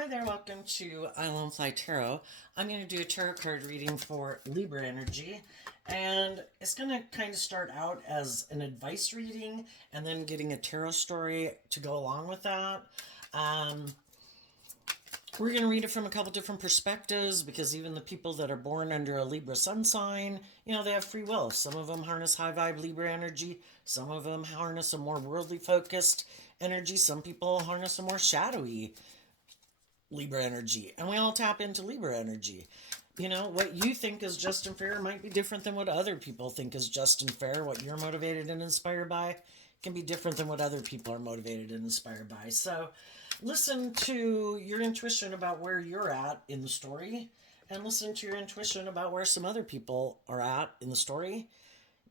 Hi there, welcome to Island Fly Tarot. I'm going to do a tarot card reading for Libra energy, and it's going to kind of start out as an advice reading and then getting a tarot story to go along with that. Um, we're going to read it from a couple different perspectives because even the people that are born under a Libra sun sign, they have free will. Some of them harness high vibe Libra energy, some of them harness a more worldly focused energy, some people harness a more shadowy Libra energy, and we all tap into Libra energy. What you think is just and fair might be different than what other people think is just and fair. What you're motivated and inspired by can be different than what other people are motivated and inspired by. So listen to your intuition about where you're at in the story, and listen to your intuition about where some other people are at in the story.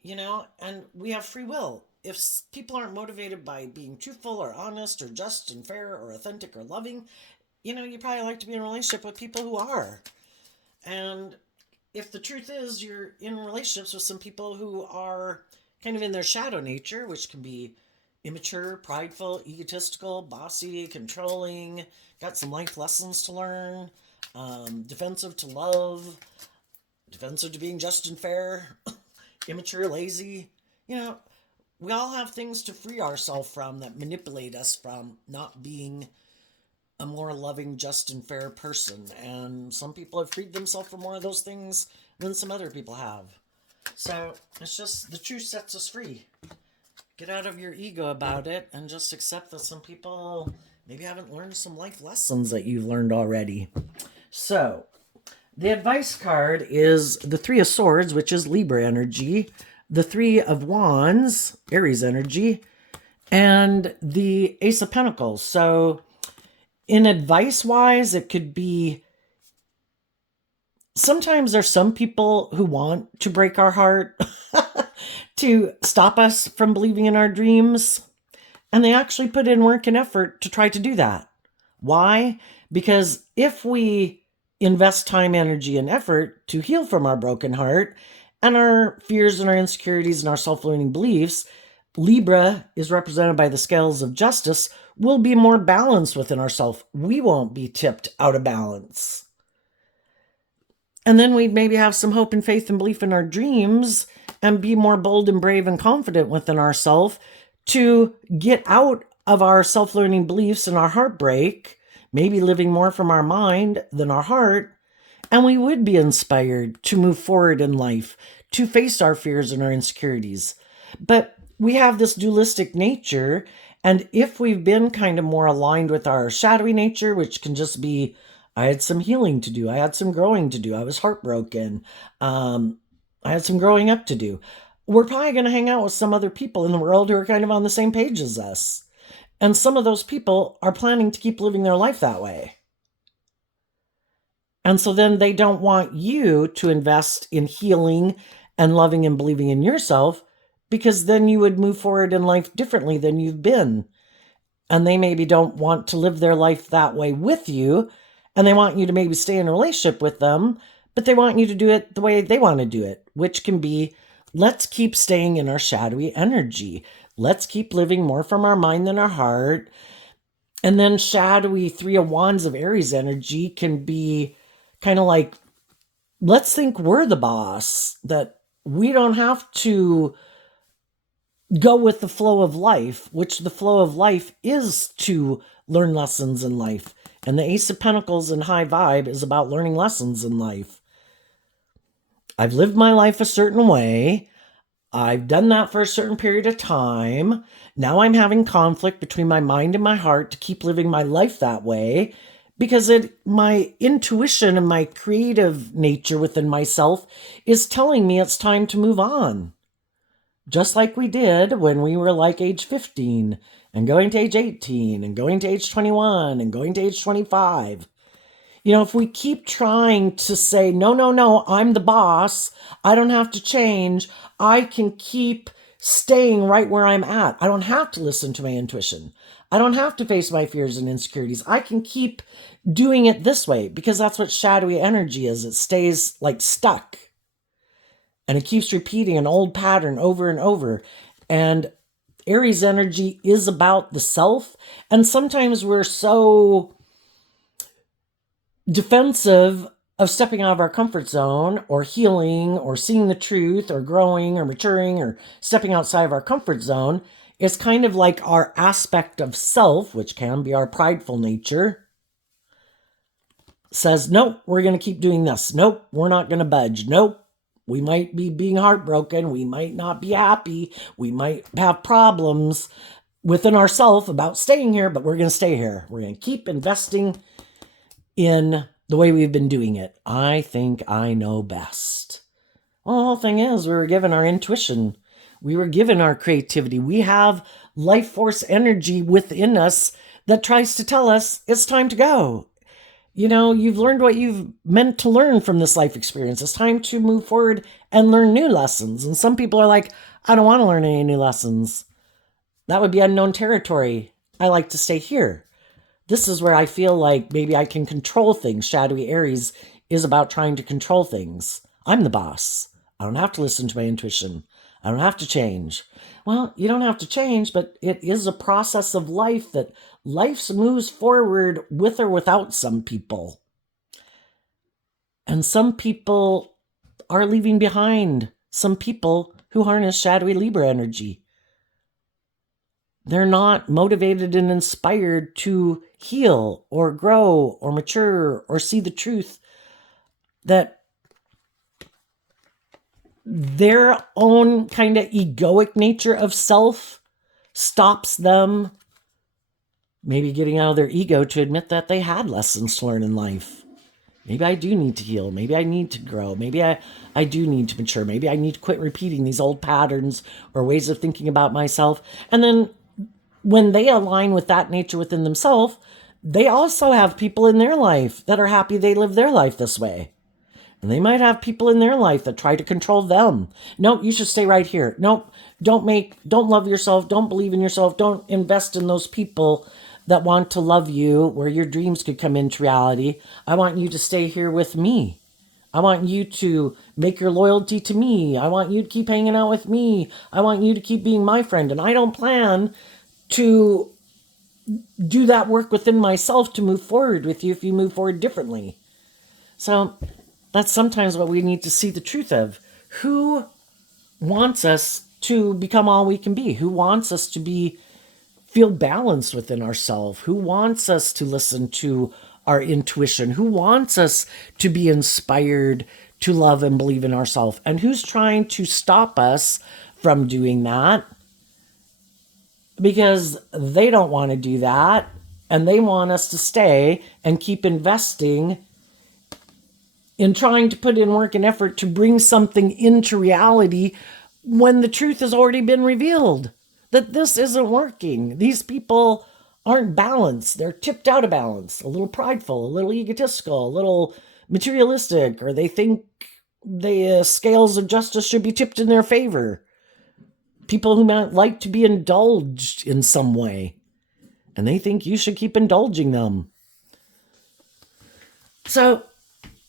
And we have free will. If people aren't motivated by being truthful or honest or just and fair or authentic or loving, you probably like to be in a relationship with people who are. And if the truth is you're in relationships with some people who are kind of in their shadow nature, which can be immature, prideful, egotistical, bossy, controlling, got some life lessons to learn, defensive to love, defensive to being just and fair, immature, lazy, we all have things to free ourselves from that manipulate us from not being a more loving, just, and fair person. And some people have freed themselves from more of those things than some other people have. So it's just the truth sets us free. Get out of your ego about it and just accept that some people maybe haven't learned some life lessons that you've learned already. So the advice card is the Three of Swords, which is Libra energy, the Three of Wands, Aries energy, and the Ace of Pentacles. So in advice wise, it could be sometimes there's some people who want to break our heart to stop us from believing in our dreams. And they actually put in work and effort to try to do that. Why? Because if we invest time, energy, and effort to heal from our broken heart and our fears and our insecurities and our self-limiting beliefs, Libra is represented by the scales of justice, will be more balanced within ourselves. We won't be tipped out of balance. And then we'd maybe have some hope and faith and belief in our dreams and be more bold and brave and confident within ourselves to get out of our self-limiting beliefs and our heartbreak, maybe living more from our mind than our heart. And we would be inspired to move forward in life, to face our fears and our insecurities. But we have this dualistic nature, and if we've been kind of more aligned with our shadowy nature, which can just be, I had some healing to do, I had some growing to do, I was heartbroken, I had some growing up to do, we're probably going to hang out with some other people in the world who are kind of on the same page as us. And some of those people are planning to keep living their life that way. And so then they don't want you to invest in healing and loving and believing in yourself, because then you would move forward in life differently than you've been. And they maybe don't want to live their life that way with you. And they want you to maybe stay in a relationship with them, but they want you to do it the way they want to do it, which can be, let's keep staying in our shadowy energy. Let's keep living more from our mind than our heart. And then shadowy Three of Wands of Aries energy can be kind of like, let's think we're the boss, that we don't have to go with the flow of life, which the flow of life is to learn lessons in life. And the Ace of Pentacles in high vibe is about learning lessons in life. I've lived my life a certain way. I've done that for a certain period of time. Now I'm having conflict between my mind and my heart to keep living my life that way, because my intuition and my creative nature within myself is telling me it's time to move on. Just like we did when we were like age 15 and going to age 18 and going to age 21 and going to age 25. If we keep trying to say, no, I'm the boss, I don't have to change, I can keep staying right where I'm at. I don't have to listen to my intuition. I don't have to face my fears and insecurities. I can keep doing it this way, because that's what shadowy energy is. It stays like stuck. And it keeps repeating an old pattern over and over. And Aries energy is about the self. And sometimes we're so defensive of stepping out of our comfort zone or healing or seeing the truth or growing or maturing or stepping outside of our comfort zone is kind of like our aspect of self, which can be our prideful nature, says, nope, we're going to keep doing this. Nope, we're not going to budge. Nope, we might be being heartbroken. We might not be happy. We might have problems within ourselves about staying here, but we're going to stay here. We're going to keep investing in the way we've been doing it. I think I know best. Well, the whole thing is we were given our intuition. We were given our creativity. We have life force energy within us that tries to tell us it's time to go. You know, you've learned what you've meant to learn from this life experience. It's time to move forward and learn new lessons. And some people are like, I don't want to learn any new lessons. That would be unknown territory. I like to stay here. This is where I feel like maybe I can control things. Shadowy Aries is about trying to control things. I'm the boss. I don't have to listen to my intuition. I don't have to change. Well, you don't have to change, but it is a process of life that life moves forward with or without some people. And some people are leaving behind some people who harness shadowy Libra energy. They're not motivated and inspired to heal or grow or mature or see the truth that their own kind of egoic nature of self stops them maybe getting out of their ego to admit that they had lessons to learn in life. Maybe I do need to heal. Maybe I need to grow. Maybe I do need to mature. Maybe I need to quit repeating these old patterns or ways of thinking about myself. And then when they align with that nature within themselves, they also have people in their life that are happy they live their life this way. And they might have people in their life that try to control them. No, you should stay right here. Nope, don't love yourself. Don't believe in yourself. Don't invest in those people that want to love you where your dreams could come into reality. I want you to stay here with me. I want you to make your loyalty to me. I want you to keep hanging out with me. I want you to keep being my friend. And I don't plan to do that work within myself to move forward with you if you move forward differently. So that's sometimes what we need to see the truth of. Who wants us to become all we can be? Who wants us to feel balanced within ourselves? Who wants us to listen to our intuition? Who wants us to be inspired to love and believe in ourselves? And who's trying to stop us from doing that? Because they don't want to do that, and they want us to stay and keep investing in trying to put in work and effort to bring something into reality when the truth has already been revealed. That this isn't working. These people aren't balanced. They're tipped out of balance, a little prideful, a little egotistical, a little materialistic, or they think the scales of justice should be tipped in their favor. People who might like to be indulged in some way, and they think you should keep indulging them. So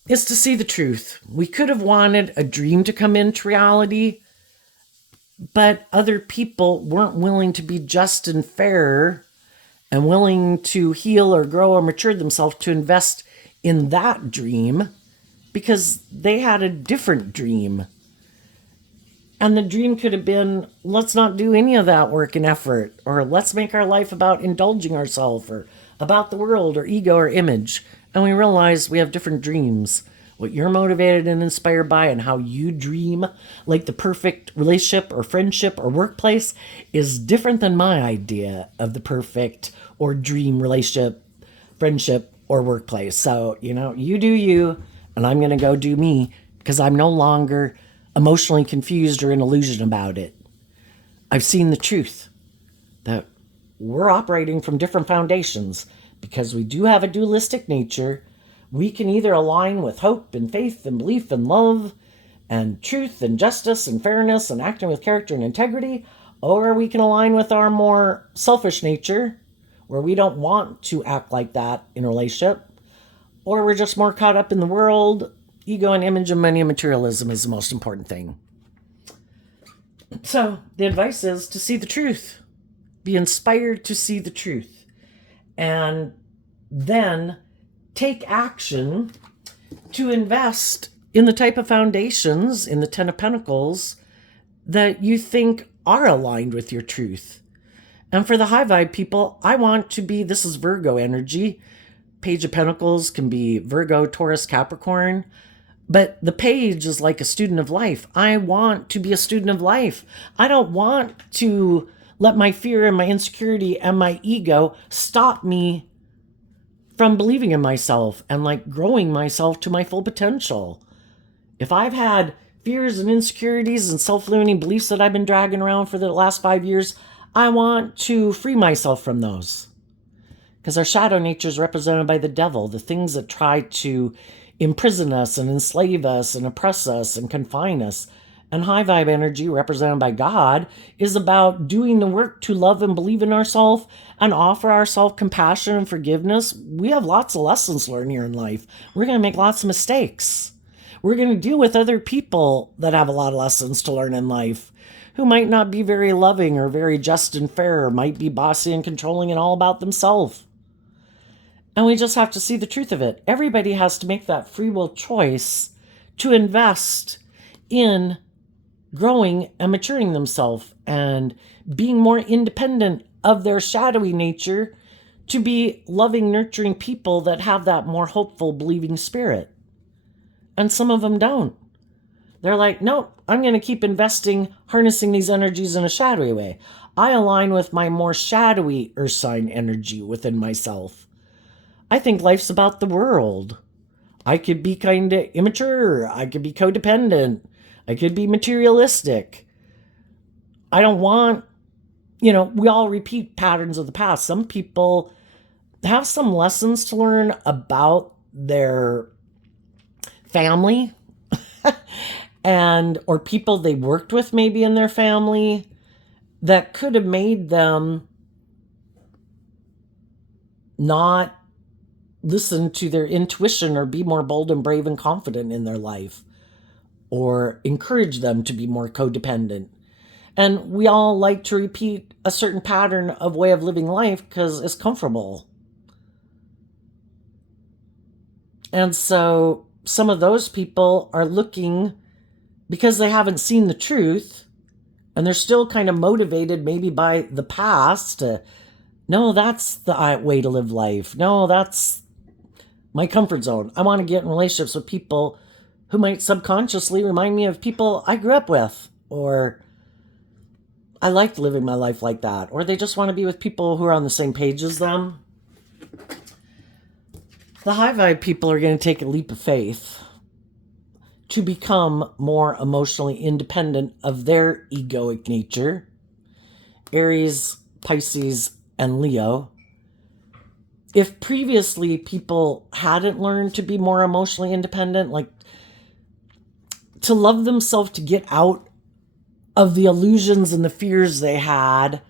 it's to see the truth. We could have wanted a dream to come into reality, but other people weren't willing to be just and fair and willing to heal or grow or mature themselves to invest in that dream because they had a different dream. And the dream could have been, let's not do any of that work and effort, or let's make our life about indulging ourselves, or about the world, or ego, or image. And we realize we have different dreams. What you're motivated and inspired by and how you dream, like the perfect relationship or friendship or workplace, is different than my idea of the perfect or dream relationship, friendship, or workplace. So, you do you, and I'm going to go do me, because I'm no longer emotionally confused or in illusion about it. I've seen the truth that we're operating from different foundations because we do have a dualistic nature. We can either align with hope and faith and belief and love and truth and justice and fairness and acting with character and integrity, or we can align with our more selfish nature where we don't want to act like that in a relationship, or we're just more caught up in the world. Ego and image and money and materialism is the most important thing. So the advice is to see the truth. Be inspired to see the truth. And then take action to invest in the type of foundations in the Ten of Pentacles that you think are aligned with your truth. And for the high vibe people, I want to be, this is Virgo energy. Page of Pentacles can be Virgo, Taurus, Capricorn. But the page is like a student of life. I want to be a student of life. I don't want to let my fear and my insecurity and my ego stop me from believing in myself and like growing myself to my full potential. If I've had fears and insecurities and self-limiting beliefs that I've been dragging around for the last 5 years, I want to free myself from those. Because our shadow nature is represented by the devil, the things that try to imprison us and enslave us and oppress us and confine us. And high vibe energy, represented by God, is about doing the work to love and believe in ourselves and offer ourselves compassion and forgiveness. We have lots of lessons to learn here in life. We're going to make lots of mistakes. We're going to deal with other people that have a lot of lessons to learn in life, who might not be very loving or very just and fair, or might be bossy and controlling and all about themselves. And we just have to see the truth of it. Everybody has to make that free will choice to invest in growing and maturing themselves and being more independent of their shadowy nature to be loving, nurturing people that have that more hopeful, believing spirit. And some of them don't. They're like, nope, I'm going to keep investing, harnessing these energies in a shadowy way. I align with my more shadowy earth sign energy within myself. I think life's about the world. I could be kind of immature. I could be codependent. I could be materialistic. I don't want, we all repeat patterns of the past. Some people have some lessons to learn about their family or people they worked with maybe in their family that could have made them not listen to their intuition or be more bold and brave and confident in their life, or encourage them to be more codependent. And we all like to repeat a certain pattern of way of living life because it's comfortable. And so some of those people are looking, because they haven't seen the truth, and they're still kind of motivated maybe by the past to, no, that's the way to live life. No, that's my comfort zone. I want to get in relationships with people who might subconsciously remind me of people I grew up with, or I liked living my life like that, or they just want to be with people who are on the same page as them. The high vibe people are going to take a leap of faith to become more emotionally independent of their egoic nature. Aries, Pisces, and Leo. If previously people hadn't learned to be more emotionally independent, like to love themselves, to get out of the illusions and the fears they had,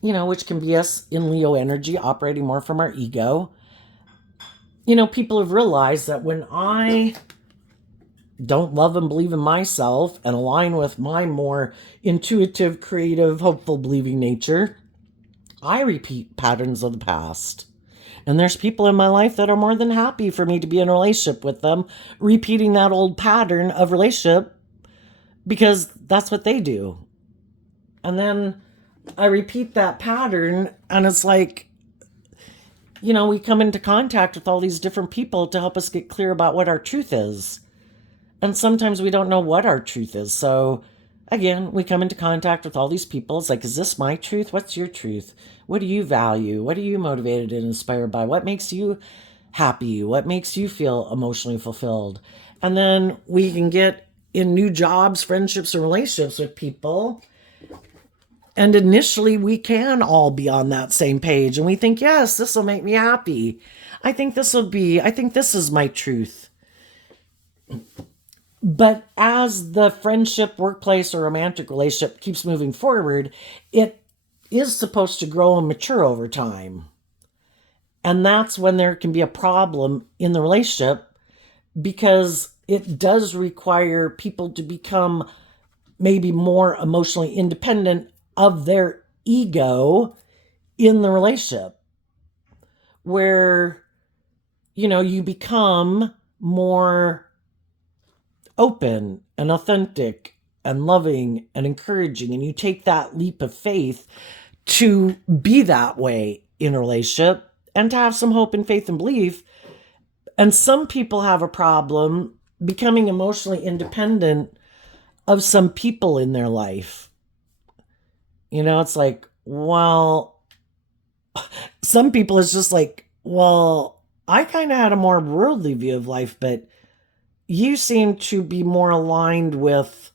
which can be us in Leo energy, operating more from our ego. People have realized that when I don't love and believe in myself and align with my more intuitive, creative, hopeful, believing nature, I repeat patterns of the past. And there's people in my life that are more than happy for me to be in a relationship with them, repeating that old pattern of relationship because that's what they do. And then I repeat that pattern, and it's like, we come into contact with all these different people to help us get clear about what our truth is. And sometimes we don't know what our truth is. So again, we come into contact with all these people. It's like, is this my truth? What's your truth? What do you value? What are you motivated and inspired by? What makes you happy? What makes you feel emotionally fulfilled? And then we can get in new jobs, friendships, and relationships with people. And initially we can all be on that same page. And we think, yes, this will make me happy. I think this is my truth. But as the friendship, workplace, or romantic relationship keeps moving forward, it is supposed to grow and mature over time. And that's when there can be a problem in the relationship, because it does require people to become maybe more emotionally independent of their ego in the relationship, where you become more open and authentic and loving and encouraging, and you take that leap of faith to be that way in a relationship and to have some hope and faith and belief. And some people have a problem becoming emotionally independent of some people in their life. It's like, well, some people it's just like, well, I kind of had a more worldly view of life, but you seem to be more aligned with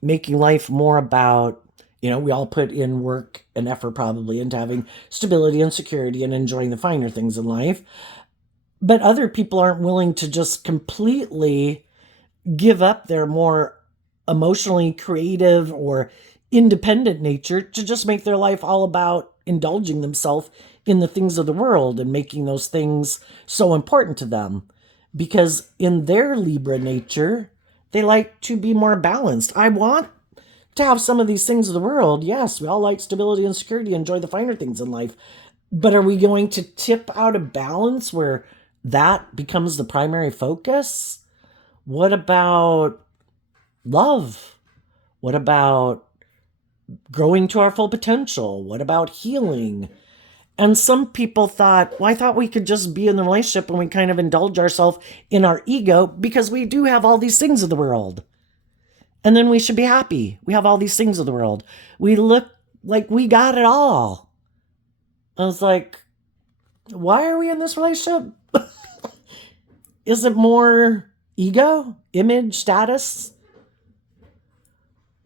making life more about, we all put in work and effort probably into having stability and security and enjoying the finer things in life. But other people aren't willing to just completely give up their more emotionally creative or independent nature to just make their life all about indulging themselves in the things of the world and making those things so important to them. Because in their Libra nature, they like to be more balanced. I want to have some of these things of the world. Yes, we all like stability and security, enjoy the finer things in life. But are we going to tip out of balance where that becomes the primary focus? What about love? What about growing to our full potential? What about healing? And some people thought, well, I thought we could just be in the relationship and we kind of indulge ourselves in our ego because we do have all these things of the world. And then we should be happy. We have all these things of the world. We look like we got it all. I was like, why are we in this relationship? Is it more ego, image, status?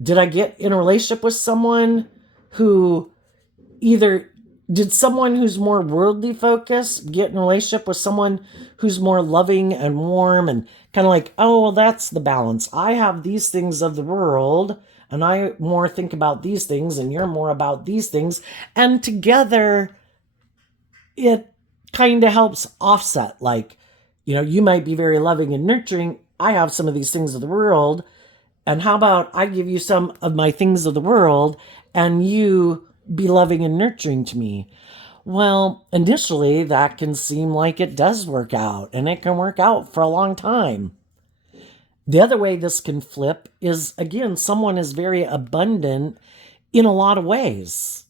Did I get in a relationship with someone who did someone who's more worldly focused get in a relationship with someone who's more loving and warm and kind of like, oh, well, that's the balance. I have these things of the world and I more think about these things and you're more about these things. And together it kind of helps offset. Like, you might be very loving and nurturing. I have some of these things of the world. And how about I give you some of my things of the world and you be loving and nurturing to me? Well, initially that can seem like it does work out and it can work out for a long time. The other way this can flip is, again, someone is very abundant in a lot of ways.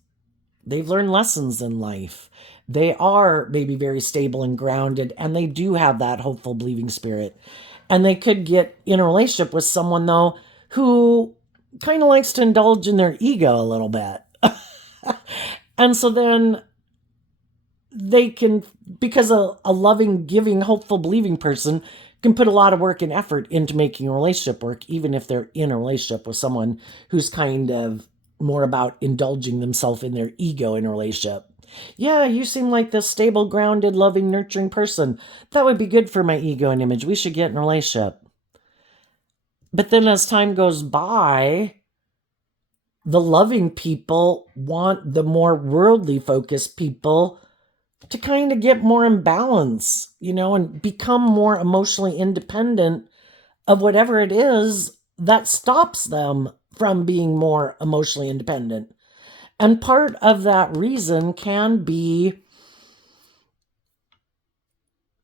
They've learned lessons in life. They are maybe very stable and grounded, and they do have that hopeful, believing spirit. And they could get in a relationship with someone, though, who kind of likes to indulge in their ego a little bit. And so then they can, because a loving, giving, hopeful, believing person can put a lot of work and effort into making a relationship work, even if they're in a relationship with someone who's kind of more about indulging themselves in their ego in a relationship. Yeah, you seem like this stable, grounded, loving, nurturing person. That would be good for my ego and image. We should get in a relationship. But then as time goes by, the loving people want the more worldly focused people to kind of get more in balance, and become more emotionally independent of whatever it is that stops them from being more emotionally independent. And part of that reason can be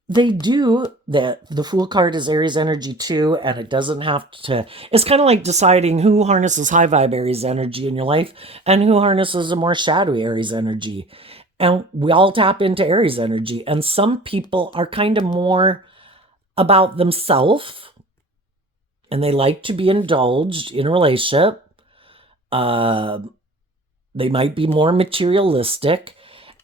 they do that. The Fool card is Aries energy too, and it doesn't have to. It's kind of like deciding who harnesses high vibe Aries energy in your life and who harnesses a more shadowy Aries energy. And we all tap into Aries energy, and some people are kind of more about themselves and they like to be indulged in a relationship. They might be more materialistic.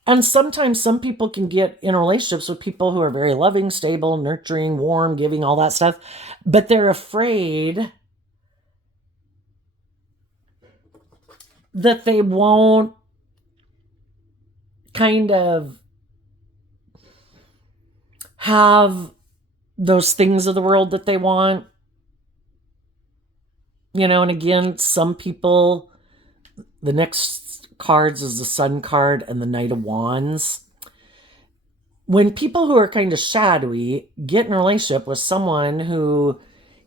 And sometimes some people can get in relationships with people who are very loving, stable, nurturing, warm, giving, all that stuff. But they're afraid that they won't kind of have those things of the world that they want. And again, some people, the next cards is the Sun card and the Knight of Wands. When people who are kind of shadowy get in a relationship with someone who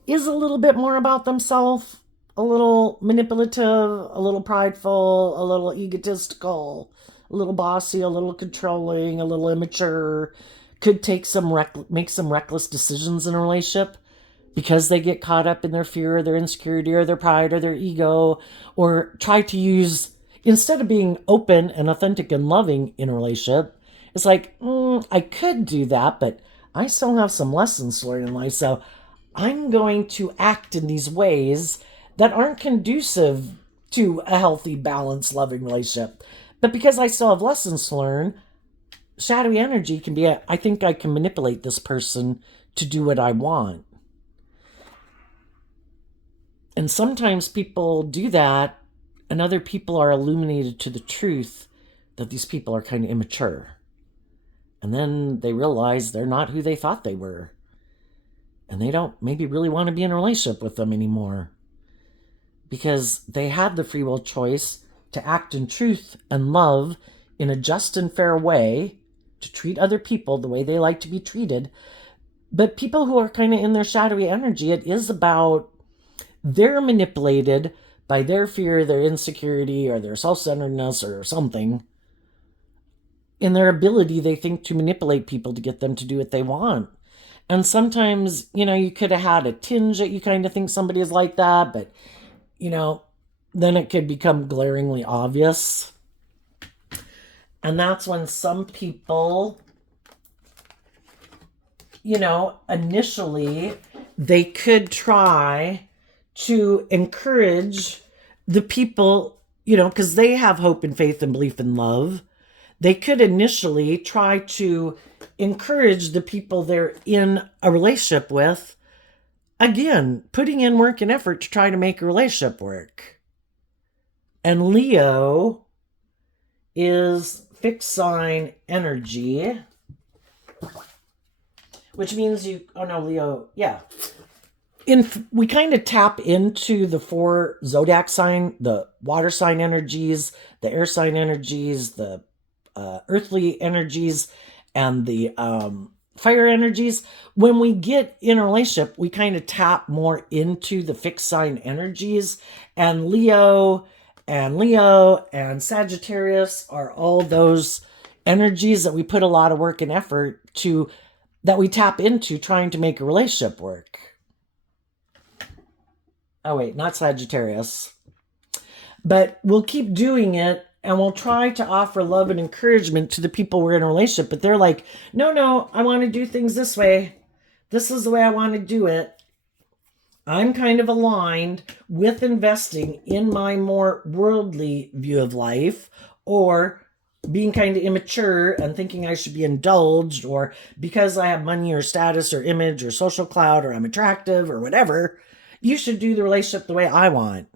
is a little bit more about themselves, a little manipulative, a little prideful, a little egotistical, a little bossy, a little controlling, a little immature, could make some reckless decisions in a relationship because they get caught up in their fear or their insecurity or their pride or their ego, or try to use, instead of being open and authentic and loving in a relationship, it's like, I could do that, but I still have some lessons to learn in life. So I'm going to act in these ways that aren't conducive to a healthy, balanced, loving relationship. But because I still have lessons to learn, shadowy energy can be, I think I can manipulate this person to do what I want. And sometimes people do that, and other people are illuminated to the truth that these people are kind of immature. And then they realize they're not who they thought they were. And they don't maybe really want to be in a relationship with them anymore, because they had the free will choice to act in truth and love in a just and fair way, to treat other people the way they like to be treated. But people who are kind of in their shadowy energy, it is about, they're manipulated by their fear, their insecurity, or their self-centeredness or something. In their ability, they think, to manipulate people to get them to do what they want. And sometimes, you could have had a tinge that you kind of think somebody is like that, but, then it could become glaringly obvious. And that's when some people, initially, they could try to encourage the people, because they have hope and faith and belief in love. They could initially try to encourage the people they're in a relationship with, again, putting in work and effort to try to make a relationship work. And Leo is fixed sign energy, which means we kind of tap into the 4 zodiac sign, the water sign energies, the air sign energies, the earthly energies, and the fire energies. When we get in a relationship, we kind of tap more into the fixed sign energies, and Leo and Sagittarius are all those energies that we put a lot of work and effort to, that we tap into trying to make a relationship work. Oh wait, not Sagittarius. But we'll keep doing it, and we'll try to offer love and encouragement to the people we're in a relationship, but they're like, no, I want to do things this way. This is the way I want to do it. I'm kind of aligned with investing in my more worldly view of life, or being kind of immature and thinking I should be indulged, or because I have money or status or image or social clout, or I'm attractive or whatever, you should do the relationship the way I want.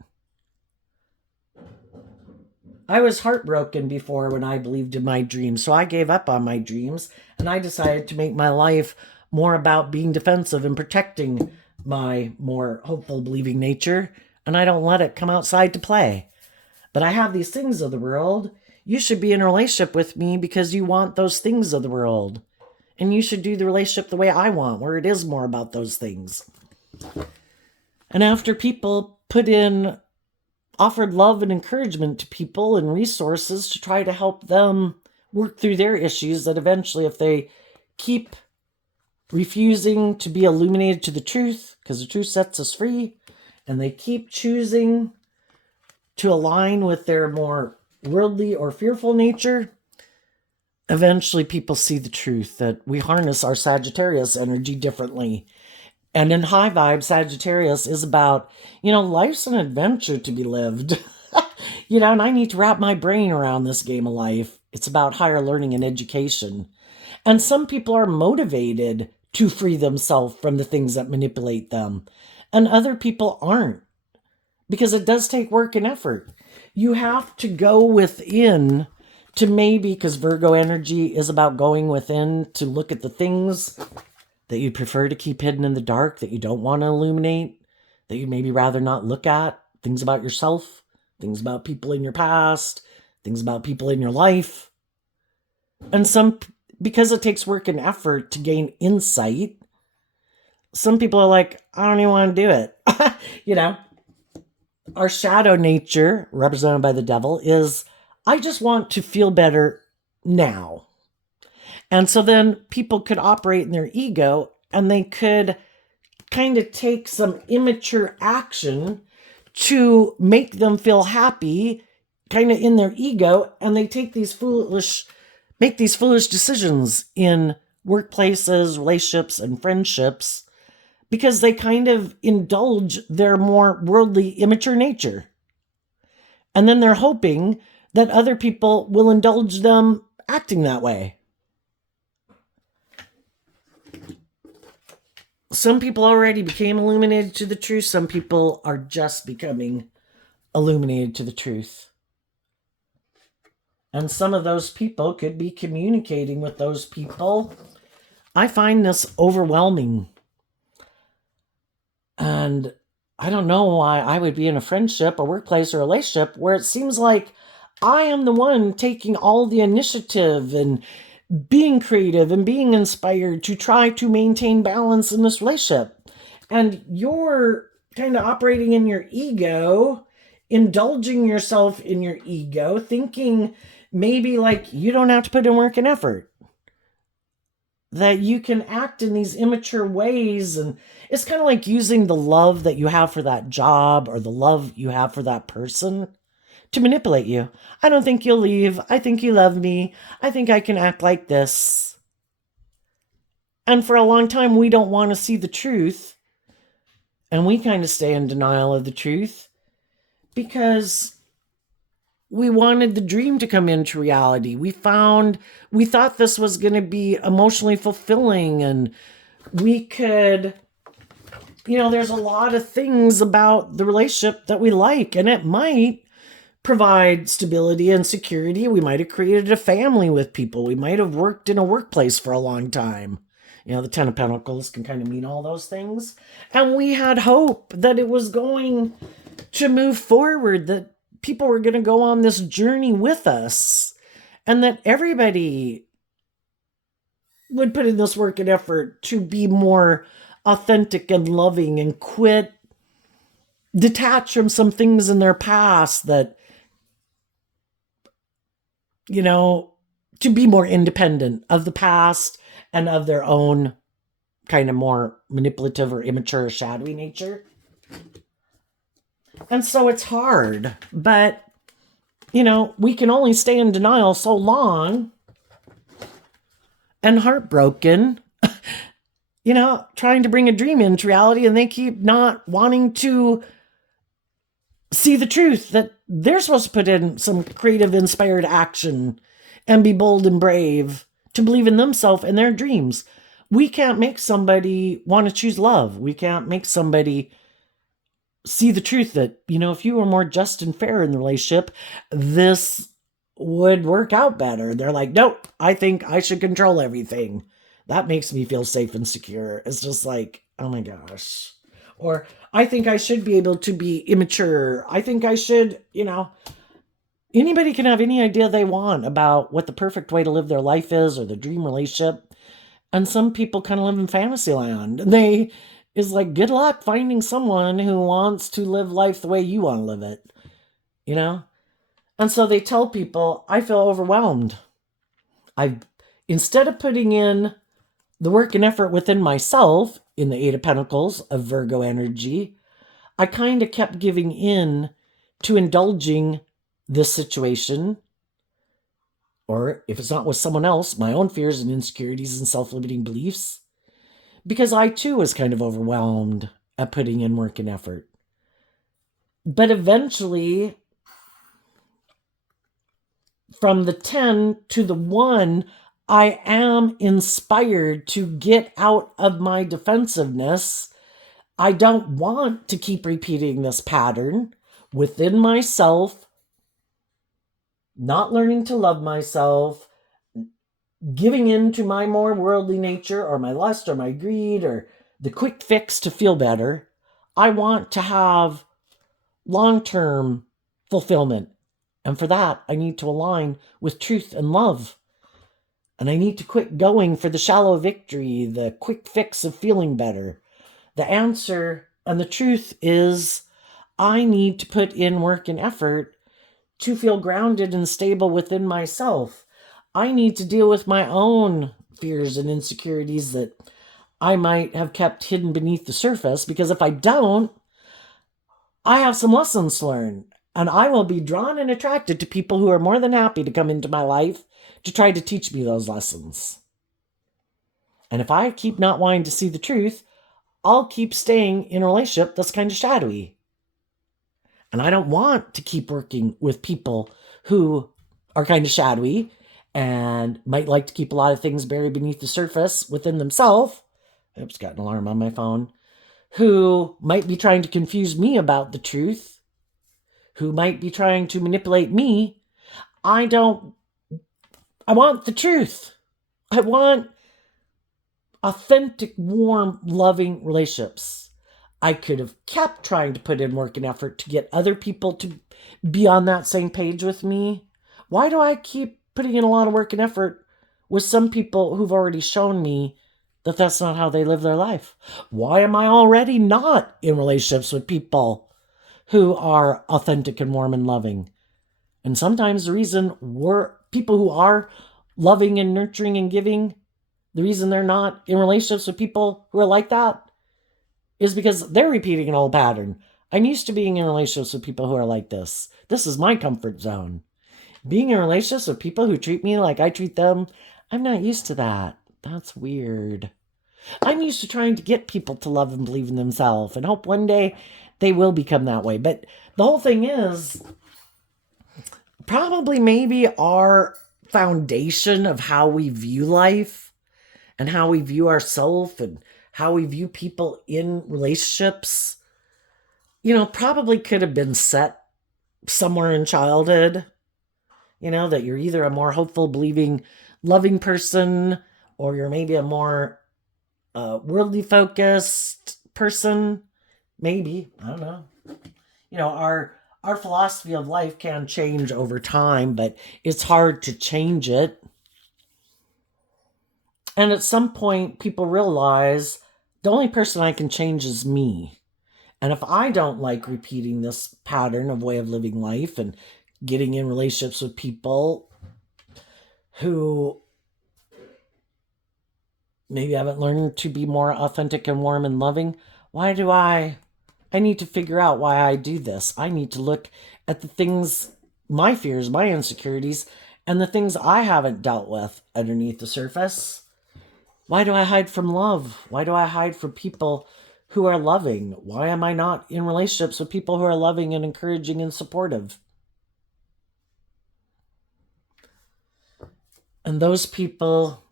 I was heartbroken before when I believed in my dreams, so I gave up on my dreams, and I decided to make my life more about being defensive and protecting my more hopeful, believing nature, and I don't let it come outside to play. But I have these things of the world. You should be in a relationship with me because you want those things of the world. And you should do the relationship the way I want, where it is more about those things. And after people offered love and encouragement to people and resources to try to help them work through their issues, that eventually, if they keep refusing to be illuminated to the truth, because the truth sets us free, and they keep choosing to align with their more worldly or fearful nature, eventually people see the truth, that we harness our Sagittarius energy differently. And in high vibe, Sagittarius is about, life's an adventure to be lived. And I need to wrap my brain around this game of life. It's about higher learning and education. And some people are motivated to free themselves from the things that manipulate them. And other people aren't, because it does take work and effort. You have to go within to because Virgo energy is about going within to look at the things that you prefer to keep hidden in the dark, that you don't want to illuminate, that you maybe rather not look at, things about yourself, things about people in your past, things about people in your life. And because it takes work and effort to gain insight, some people are like, I don't even want to do it. Our shadow nature, represented by the devil, is, I just want to feel better now. And so then people could operate in their ego and they could kind of take some immature action to make them feel happy, kind of in their ego, and they make these foolish decisions in workplaces, relationships, and friendships because they kind of indulge their more worldly, immature nature. And then they're hoping that other people will indulge them acting that way. Some people already became illuminated to the truth. Some people are just becoming illuminated to the truth. And some of those people could be communicating with those people. I find this overwhelming. And I don't know why I would be in a friendship, a workplace, or a relationship where it seems like I am the one taking all the initiative and being creative and being inspired to try to maintain balance in this relationship. And you're kind of operating in your ego, indulging yourself in your ego, thinking maybe like you don't have to put in work and effort, that you can act in these immature ways. And it's kind of like using the love that you have for that job or the love you have for that person to manipulate you. I don't think you'll leave. I think you love me. I think I can act like this. And for a long time, we don't want to see the truth. And we kind of stay in denial of the truth because we wanted the dream to come into reality. We thought this was going to be emotionally fulfilling, and we could, there's a lot of things about the relationship that we like, and it might provide stability and security. We might have created a family with people. We might have worked in a workplace for a long time. The Ten of Pentacles can kind of mean all those things. And we had hope that it was going to move forward, that people were going to go on this journey with us, and that everybody would put in this work and effort to be more authentic and loving and detach from some things in their past that, to be more independent of the past and of their own kind of more manipulative or immature, shadowy nature. And so it's hard, but, we can only stay in denial so long and heartbroken, trying to bring a dream into reality, and they keep not wanting to see the truth that they're supposed to put in some creative, inspired action and be bold and brave to believe in themselves and their dreams. We can't make somebody want to choose love. We can't make somebody see the truth that, if you were more just and fair in the relationship, this would work out better. They're like, nope, I think I should control everything. That makes me feel safe and secure. It's just like, oh my gosh. Or I think I should be able to be immature. I think I should, anybody can have any idea they want about what the perfect way to live their life is or the dream relationship. And some people kind of live in fantasy land. And is like, good luck finding someone who wants to live life the way you want to live it, And so they tell people, I feel overwhelmed. Instead of putting in the work and effort within myself in the Eight of Pentacles of Virgo energy, I kind of kept giving in to indulging this situation. Or if it's not with someone else, my own fears and insecurities and self-limiting beliefs. Because I too was kind of overwhelmed at putting in work and effort. But eventually, from the 10 to the 1, I am inspired to get out of my defensiveness. I don't want to keep repeating this pattern within myself, not learning to love myself, giving in to my more worldly nature or my lust or my greed or the quick fix to feel better. I want to have long-term fulfillment. And for that, I need to align with truth and love. And I need to quit going for the shallow victory, the quick fix of feeling better. The answer and the truth is I need to put in work and effort to feel grounded and stable within myself. I need to deal with my own fears and insecurities that I might have kept hidden beneath the surface, because if I don't, I have some lessons to learn. And I will be drawn and attracted to people who are more than happy to come into my life to try to teach me those lessons. And if I keep not wanting to see the truth, I'll keep staying in a relationship that's kind of shadowy. And I don't want to keep working with people who are kind of shadowy and might like to keep a lot of things buried beneath the surface within themselves. Oops, got an alarm on my phone. Who might be trying to confuse me about the truth, who might be trying to manipulate me. I want the truth. I want authentic, warm, loving relationships. I could have kept trying to put in work and effort to get other people to be on that same page with me. Why do I keep putting in a lot of work and effort with some people who've already shown me that that's not how they live their life? Why am I already not in relationships with people who are authentic and warm and loving? And sometimes the reason people who are loving and nurturing and giving, the reason they're not in relationships with people who are like that is because they're repeating an old pattern. I'm used to being in relationships with people who are like this. This is my comfort zone. Being in relationships with people who treat me like I treat them, I'm not used to that. That's weird. I'm used to trying to get people to love and believe in themselves and hope one day they will become that way. But the whole thing is, probably maybe our foundation of how we view life and how we view ourselves and how we view people in relationships, probably could have been set somewhere in childhood. That you're either a more hopeful, believing, loving person, or you're maybe a more worldly focused person. Maybe. I don't know. Our philosophy of life can change over time, but it's hard to change it. And at some point, people realize the only person I can change is me. And if I don't like repeating this pattern of way of living life and getting in relationships with people who maybe haven't learned to be more authentic and warm and loving, I need to figure out why I do this. I need to look at the things, my fears, my insecurities, and the things I haven't dealt with underneath the surface. Why do I hide from love? Why do I hide from people who are loving? Why am I not in relationships with people who are loving and encouraging and supportive? And those people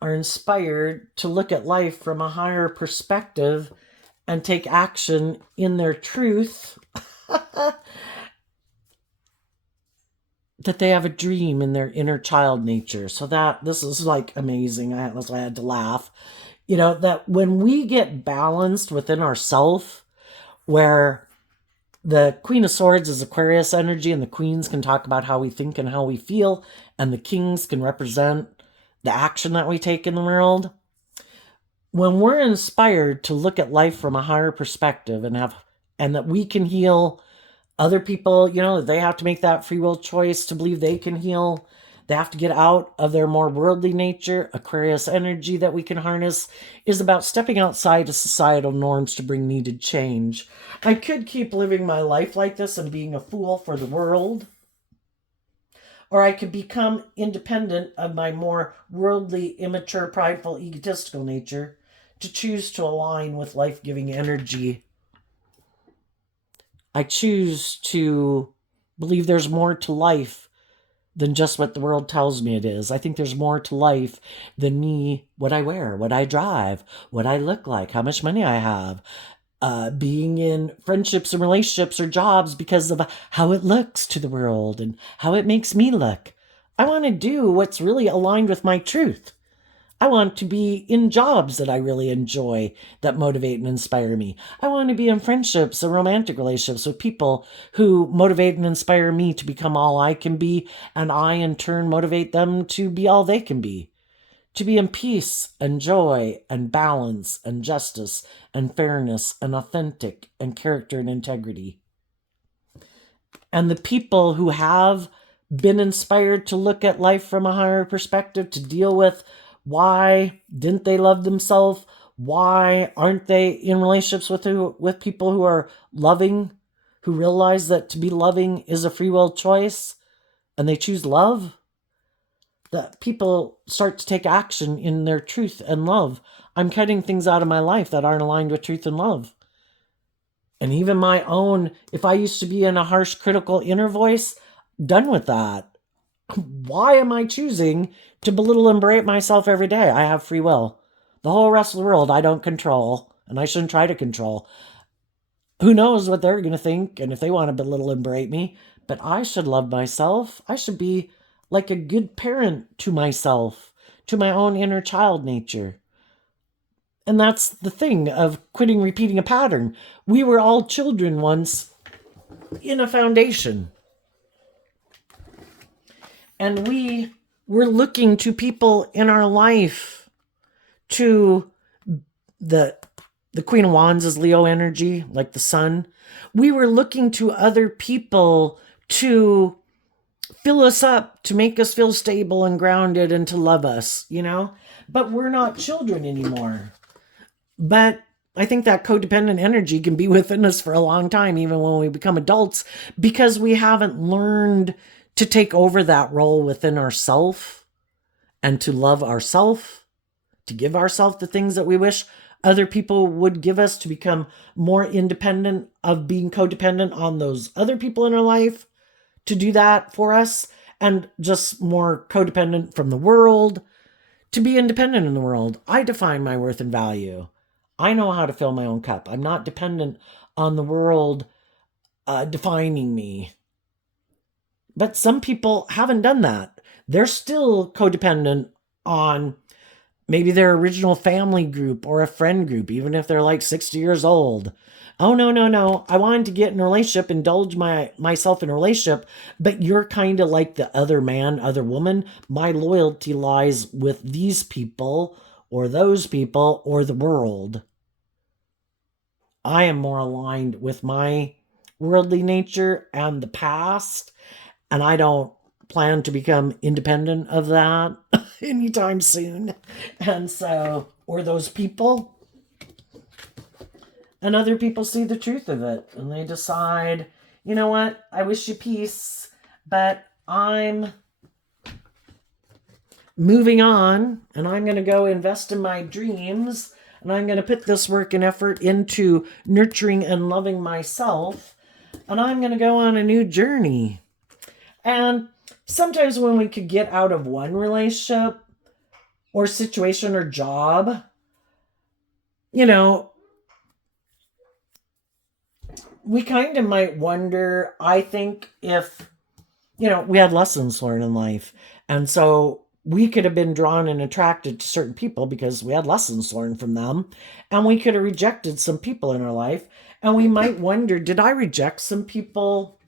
are inspired to look at life from a higher perspective and take action in their truth. That they have a dream in their inner child nature. So this is like amazing. That's why I had to laugh. That when we get balanced within ourself, where the Queen of Swords is Aquarius energy, and the Queens can talk about how we think and how we feel, and the Kings can represent the action that we take in the world. When we're inspired to look at life from a higher perspective and that we can heal other people, they have to make that free will choice to believe they can heal. They have to get out of their more worldly nature. Aquarius energy that we can harness is about stepping outside of societal norms to bring needed change. I could keep living my life like this and being a fool for the world. Or I could become independent of my more worldly, immature, prideful, egotistical nature to choose to align with life-giving energy. I choose to believe there's more to life than just what the world tells me it is. I think there's more to life than me, what I wear, what I drive, what I look like, how much money I have, being in friendships and relationships or jobs because of how it looks to the world and how it makes me look. I want to do what's really aligned with my truth. I want to be in jobs that I really enjoy, that motivate and inspire me. I want to be in friendships and romantic relationships with people who motivate and inspire me to become all I can be, and I in turn motivate them to be all they can be. To be in peace and joy and balance and justice and fairness and authentic and character and integrity. And the people who have been inspired to look at life from a higher perspective, to deal with why didn't they love themselves? Why aren't they in relationships with people who are loving, who realize that to be loving is a free will choice and they choose love? That people start to take action in their truth and love. I'm cutting things out of my life that aren't aligned with truth and love. And even my own, if I used to be in a harsh, critical inner voice, done with that. Why am I choosing to belittle and berate myself every day? I have free will. The whole rest of the world I don't control, and I shouldn't try to control. Who knows what they're going to think and if they want to belittle and berate me, but I should love myself. I should be like a good parent to myself, to my own inner child nature. And that's the thing of quitting repeating a pattern. We were all children once in a foundation. And we were looking to people in our life, to the Queen of Wands is Leo energy, like the sun. We were looking to other people to fill us up, to make us feel stable and grounded and to love us, But we're not children anymore. But I think that codependent energy can be within us for a long time, even when we become adults, because we haven't learned to take over that role within ourself and to love ourself, to give ourselves the things that we wish other people would give us, to become more independent of being codependent on those other people in our life, to do that for us, and just more codependent from the world, to be independent in the world. I define my worth and value. I know how to fill my own cup. I'm not dependent on the world defining me. But some people haven't done that. They're still codependent on maybe their original family group or a friend group, even if they're like 60 years old. Oh, no. I wanted to get in a relationship, indulge myself in a relationship, but you're kind of like the other man, other woman. My loyalty lies with these people or those people or the world. I am more aligned with my worldly nature and the past, and I don't plan to become independent of that anytime soon. And so, or those people. And other people see the truth of it and they decide, you know what, I wish you peace, but I'm moving on and I'm going to go invest in my dreams and I'm going to put this work and effort into nurturing and loving myself and I'm going to go on a new journey. And sometimes when we could get out of one relationship or situation or job, we kind of might wonder, I think, if, we had lessons learned in life. And so we could have been drawn and attracted to certain people because we had lessons learned from them. And we could have rejected some people in our life. And we might wonder, did I reject some people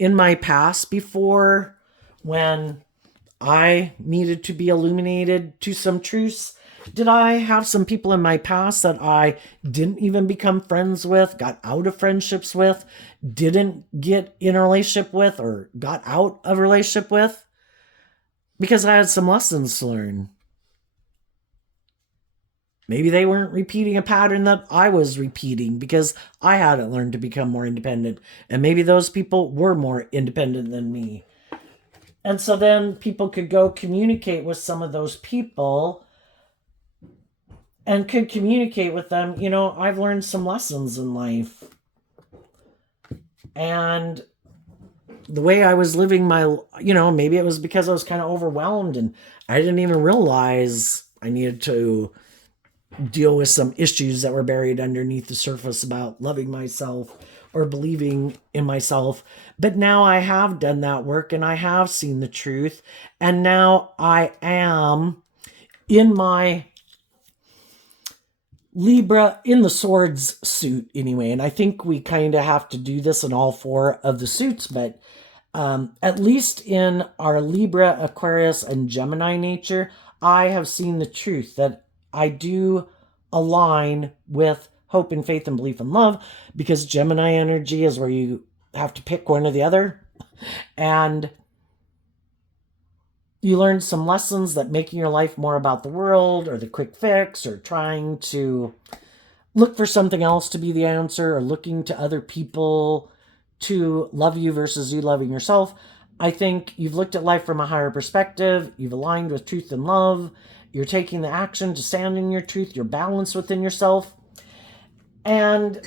in my past before when I needed to be illuminated to some truths? Did I have some people in my past that I didn't even become friends with, got out of friendships with, didn't get in a relationship with, or got out of a relationship with? Because I had some lessons to learn. Maybe they weren't repeating a pattern that I was repeating because I hadn't learned to become more independent. And maybe those people were more independent than me. And so then people could go communicate with some of those people and could communicate with them, I've learned some lessons in life. And the way I was living my, maybe it was because I was kind of overwhelmed and I didn't even realize I needed to deal with some issues that were buried underneath the surface about loving myself or believing in myself. But now I have done that work and I have seen the truth. And now I am in my Libra in the swords suit anyway. And I think we kind of have to do this in all four of the suits, but at least in our Libra, Aquarius, and Gemini nature, I have seen the truth that I do align with hope and faith and belief and love, because Gemini energy is where you have to pick one or the other. And you learned some lessons that making your life more about the world or the quick fix or trying to look for something else to be the answer or looking to other people to love you versus you loving yourself. I think you've looked at life from a higher perspective. You've aligned with truth and love. You're taking the action to stand in your truth. You're balanced within yourself. And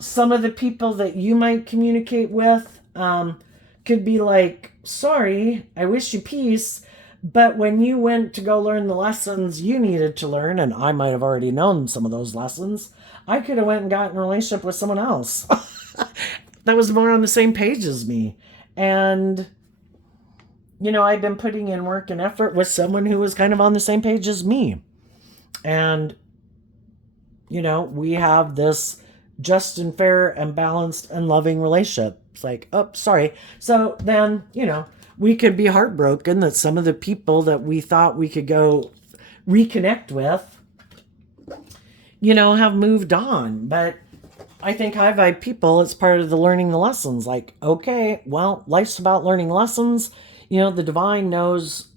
some of the people that you might communicate with could be like, sorry, I wish you peace. But when you went to go learn the lessons you needed to learn, and I might have already known some of those lessons, I could have went and got in a relationship with someone else that was more on the same page as me. And, I've been putting in work and effort with someone who was kind of on the same page as me. And, we have this just and fair and balanced and loving relationship. It's like, oh, sorry. So then, we could be heartbroken that some of the people that we thought we could go reconnect with, have moved on. But I think high vibe people, it's part of the learning the lessons. Like, okay, well, life's about learning lessons. The divine knows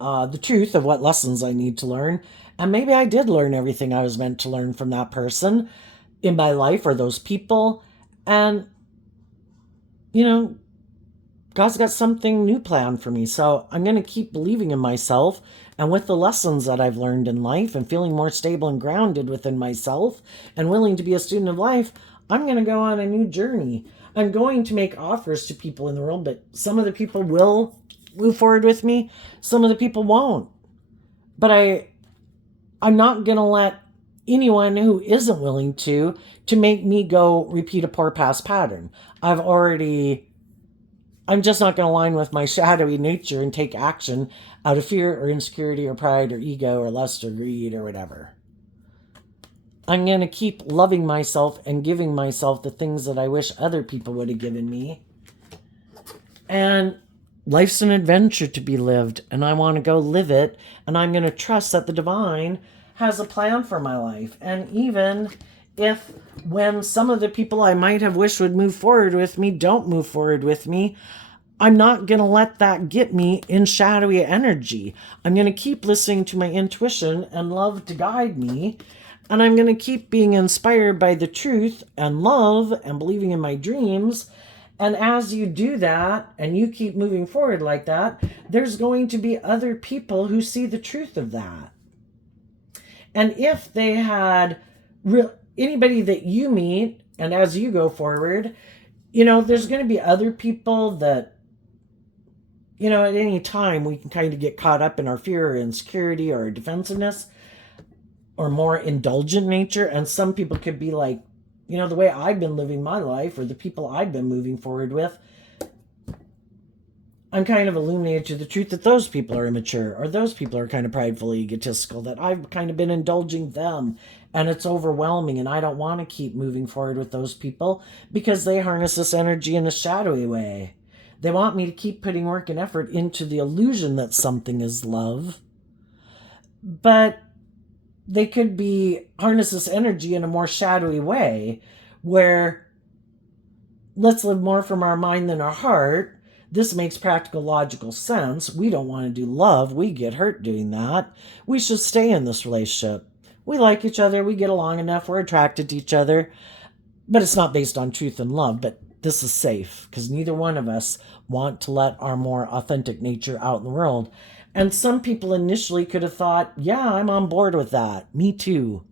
the truth of what lessons I need to learn. And maybe I did learn everything I was meant to learn from that person in my life or those people. And, God's got something new planned for me. So I'm going to keep believing in myself. And with the lessons that I've learned in life and feeling more stable and grounded within myself and willing to be a student of life, I'm going to go on a new journey. I'm going to make offers to people in the world, but some of the people will move forward with me. Some of the people won't. But I'm not going to let anyone who isn't willing to make me go repeat a poor past pattern. I'm just not going to align with my shadowy nature and take action out of fear or insecurity or pride or ego or lust or greed or whatever. I'm going to keep loving myself and giving myself the things that I wish other people would have given me. And life's an adventure to be lived, and I want to go live it, and I'm going to trust that the divine has a plan for my life. And even if when some of the people I might have wished would move forward with me don't move forward with me, I'm not going to let that get me in shadowy energy. I'm going to keep listening to my intuition and love to guide me. And I'm going to keep being inspired by the truth and love and believing in my dreams. And as you do that and you keep moving forward like that, there's going to be other people who see the truth of that. And if they had anybody that you meet, and as you go forward, there's going to be other people that, at any time we can kind of get caught up in our fear or insecurity or defensiveness or more indulgent nature. And some people could be like, the way I've been living my life or the people I've been moving forward with, I'm kind of illuminated to the truth that those people are immature or those people are kind of prideful, egotistical, that I've kind of been indulging them and it's overwhelming and I don't want to keep moving forward with those people because they harness this energy in a shadowy way. They want me to keep putting work and effort into the illusion that something is love, but they could be harness this energy in a more shadowy way where let's live more from our mind than our heart. This makes practical, logical sense. We don't want to do love. We get hurt doing that. We should stay in this relationship. We like each other. We get along enough. We're attracted to each other. But it's not based on truth and love. But this is safe because neither one of us want to let our more authentic nature out in the world. And some people initially could have thought, yeah, I'm on board with that. Me too.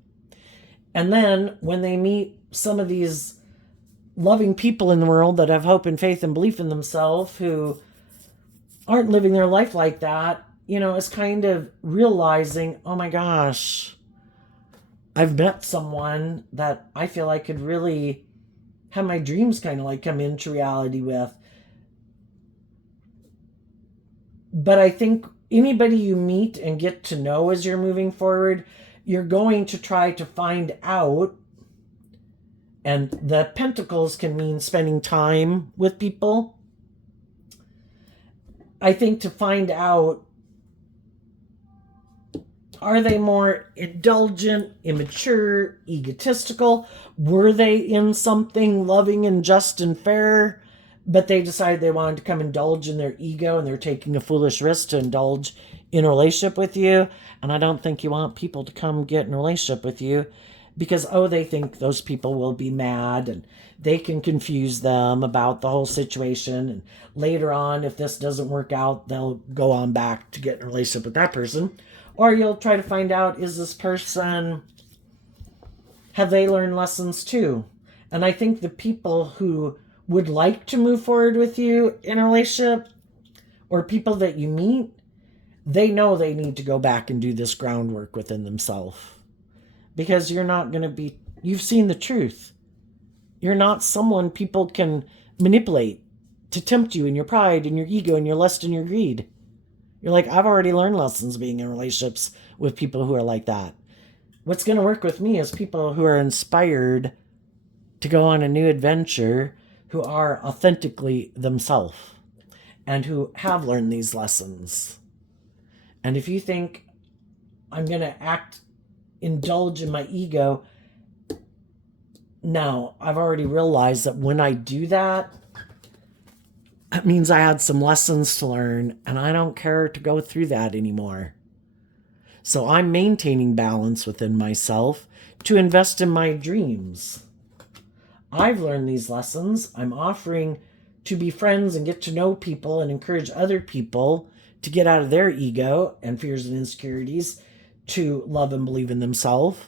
And then when they meet some of these loving people in the world that have hope and faith and belief in themselves who aren't living their life like that, it's kind of realizing, oh my gosh, I've met someone that I feel I could really have my dreams kind of like come into reality with. But I think anybody you meet and get to know as you're moving forward, you're going to try to find out. And the pentacles can mean spending time with people. I think to find out, are they more indulgent, immature, egotistical? Were they in something loving and just and fair but they decided they wanted to come indulge in their ego, and they're taking a foolish risk to indulge in a relationship with you. And I don't think you want people to come get in a relationship with you because, oh, they think those people will be mad, and they can confuse them about the whole situation. And later on, if this doesn't work out, they'll go on back to get in a relationship with that person. Or you'll try to find out, is this person, have they learned lessons too? And I think the people who would like to move forward with you in a relationship, or people that you meet, they know they need to go back and do this groundwork within themselves. Because you're not going to be, you've seen the truth. You're not someone people can manipulate to tempt you in your pride and your ego and your lust and your greed. You're like, I've already learned lessons being in relationships with people who are like that. What's going to work with me is people who are inspired to go on a new adventure, who are authentically themselves and who have learned these lessons. And if you think I'm going to indulge in my ego, no, I've already realized that when I do that, it means I had some lessons to learn, and I don't care to go through that anymore. So I'm maintaining balance within myself to invest in my dreams. I've learned these lessons. I'm offering to be friends and get to know people and encourage other people to get out of their ego and fears and insecurities to love and believe in themselves.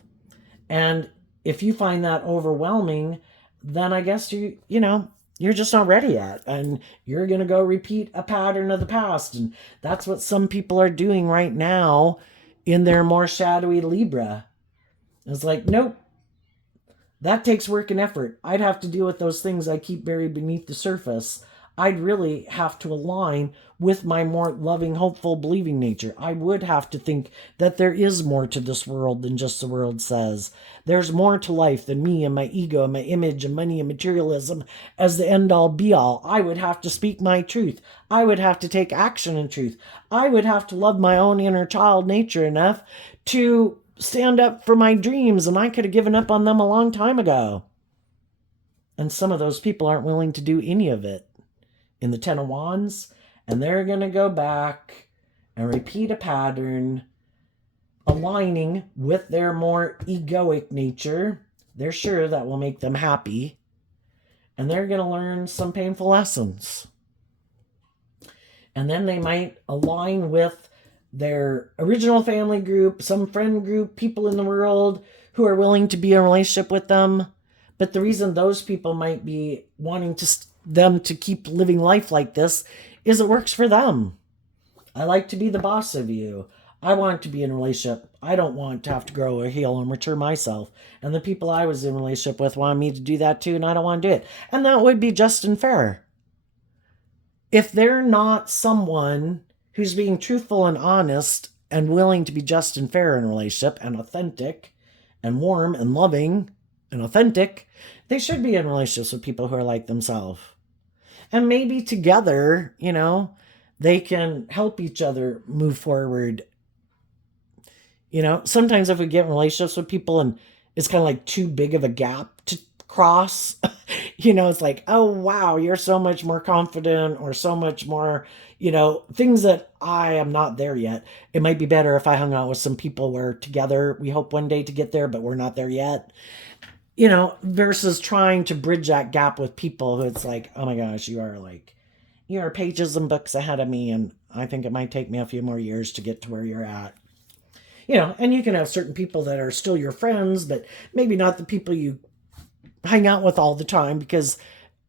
And if you find that overwhelming, then I guess you're just not ready yet, and you're going to go repeat a pattern of the past. And that's what some people are doing right now in their more shadowy Libra. It's like, nope, that takes work and effort. I'd have to deal with those things I keep buried beneath the surface. I'd really have to align with my more loving, hopeful, believing nature. I would have to think that there is more to this world than just the world says. There's more to life than me and my ego and my image and money and materialism as the end-all be-all. I would have to speak my truth. I would have to take action in truth. I would have to love my own inner child nature enough to stand up for my dreams, and I could have given up on them a long time ago. And some of those people aren't willing to do any of it in the Ten of Wands, and they're going to go back and repeat a pattern aligning with their more egoic nature. They're sure that will make them happy, and they're going to learn some painful lessons. And then they might align with their original family group, some friend group, people in the world who are willing to be in a relationship with them. But the reason those people might be wanting them to keep living life like this is it works for them. I like to be the boss of you. I want to be in a relationship. I don't want to have to grow or heal and mature myself. And the people I was in a relationship with wanted me to do that too, and I don't want to do it. And that would be just and fair. If they're not someone who's being truthful and honest and willing to be just and fair in a relationship and authentic and warm and loving and authentic, they should be in relationships with people who are like themselves. And maybe together, they can help each other move forward. Sometimes if we get in relationships with people and it's kind of like too big of a gap to cross, it's like, oh, wow, you're so much more confident or so much more, things that I am not there yet. It might be better if I hung out with some people where together we hope one day to get there, but we're not there yet. Versus trying to bridge that gap with people who it's like, oh my gosh, you are pages and books ahead of me, and I think it might take me a few more years to get to where you're at. And you can have certain people that are still your friends, but maybe not the people you hang out with all the time, because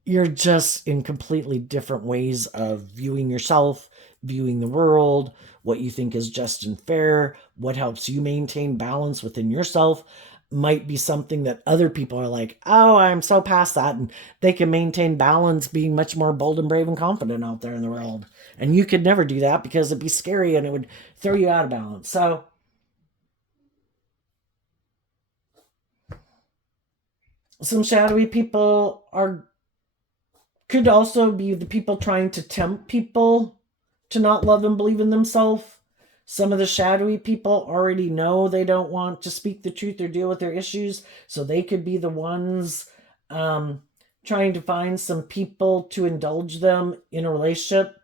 you're just in completely different ways of viewing yourself, viewing the world, what you think is just and fair, what helps you maintain balance within yourself might be something that other people are like, oh, I'm so past that. And they can maintain balance being much more bold and brave and confident out there in the world. And you could never do that because it'd be scary and it would throw you out of balance. So some shadowy people could also be the people trying to tempt people to not love and believe in themselves. Some of the shadowy people already know they don't want to speak the truth or deal with their issues, so they could be the ones trying to find some people to indulge them in a relationship.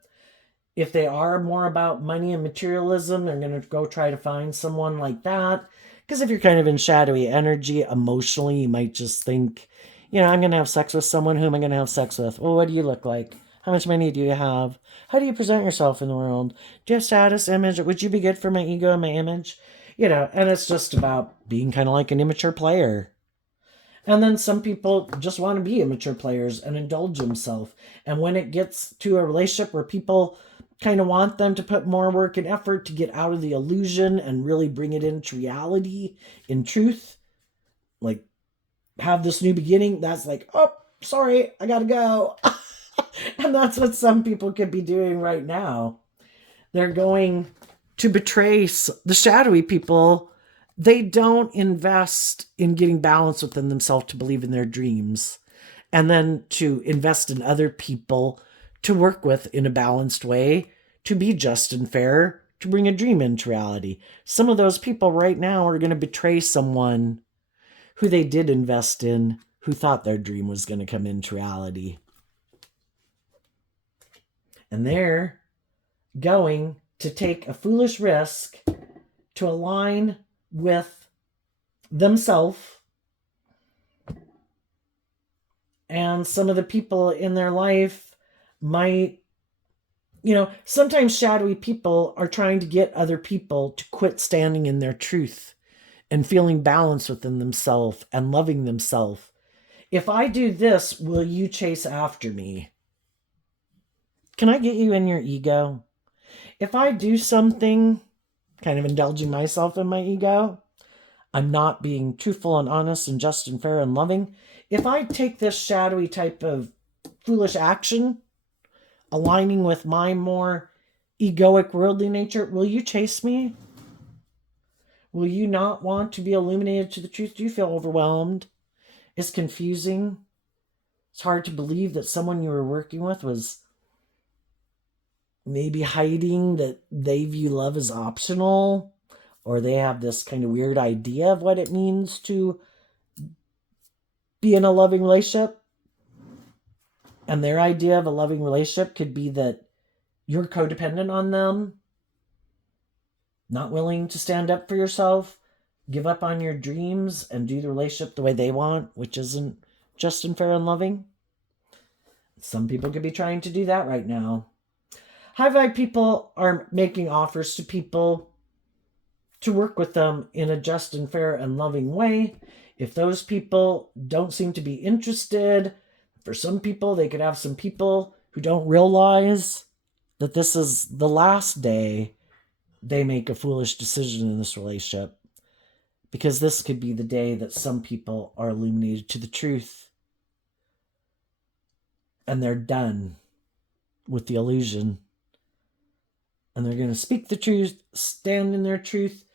If they are more about money and materialism, they're going to go try to find someone like that. Because if you're kind of in shadowy energy emotionally, you might just think, I'm going to have sex with someone. Who am I going to have sex with? Well, what do you look like? How much money do you have? How do you present yourself in the world? Do you have status, image? Would you be good for my ego and my image? And it's just about being kind of like an immature player. And then some people just want to be immature players and indulge themselves. And when it gets to a relationship where people kind of want them to put more work and effort to get out of the illusion and really bring it into reality, in truth, like have this new beginning, that's like, oh, sorry, I gotta go. And that's what some people could be doing right now. They're going to betray the shadowy people. They don't invest in getting balance within themselves to believe in their dreams, and then to invest in other people to work with in a balanced way, to be just and fair, to bring a dream into reality. Some of those people right now are going to betray someone who they did invest in, who thought their dream was going to come into reality. And they're going to take a foolish risk to align with themselves and some of the people in their life might, sometimes shadowy people are trying to get other people to quit standing in their truth and feeling balance within themselves and loving themselves. If I do this, will you chase after me? Can I get you in your ego? If I do something, kind of indulging myself in my ego, I'm not being truthful and honest and just and fair and loving. If I take this shadowy type of foolish action, aligning with my more egoic worldly nature, will you chase me? Will you not want to be illuminated to the truth? Do you feel overwhelmed? It's confusing. It's hard to believe that someone you were working with was maybe hiding that they view love as optional, or they have this kind of weird idea of what it means to be in a loving relationship. And their idea of a loving relationship could be that you're codependent on them, not willing to stand up for yourself, give up on your dreams, and do the relationship the way they want, which isn't just and fair and loving. Some people could be trying to do that right now. High vibe people are making offers to people to work with them in a just and fair and loving way. If those people don't seem to be interested, for some people, they could have some people who don't realize that this is the last day they make a foolish decision in this relationship. Because this could be the day that some people are illuminated to the truth. And they're done with the illusion. And they're going to speak the truth, stand in their truth.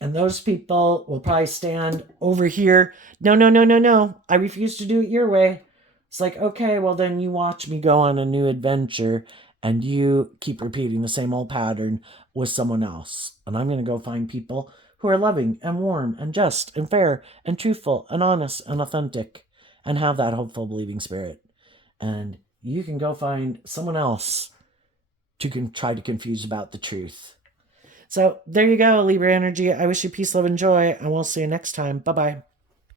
And those people will probably stand over here. No. I refuse to do it your way. It's like, okay, well then you watch me go on a new adventure and you keep repeating the same old pattern with someone else. And I'm going to go find people who are loving and warm and just and fair and truthful and honest and authentic and have that hopeful, believing spirit. And you can go find someone else to try to confuse about the truth. So there you go, Libra energy. I wish you peace, love, and joy, and we'll see you next time. Bye-bye.